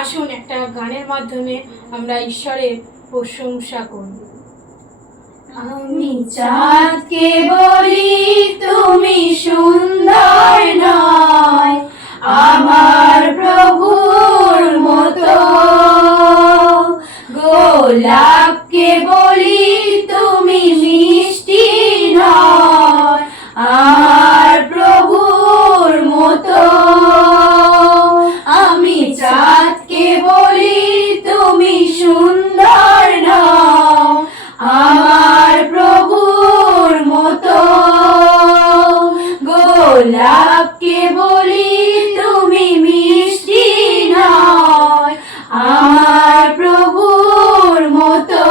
আসুন একটা গানের মাধ্যমে আমরা ঈশ্বরের প্রশংসা করি আমি চাঁদকে বলি তুমি সুন্দর নয় আমার প্রভুর মতো। গোলাপকে বলি তুমি গোলাপকে বলি, তুমি মিষ্টি নয়, আমার প্রভুর মতো।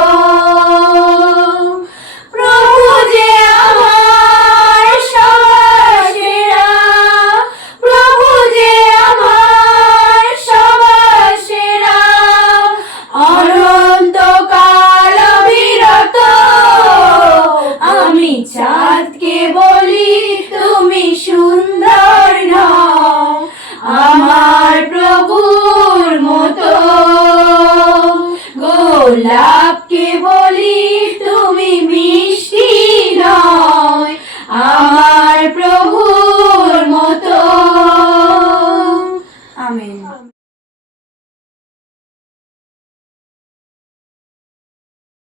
আমার সেরা আমার সেরা আমি চাঁদকে বলি la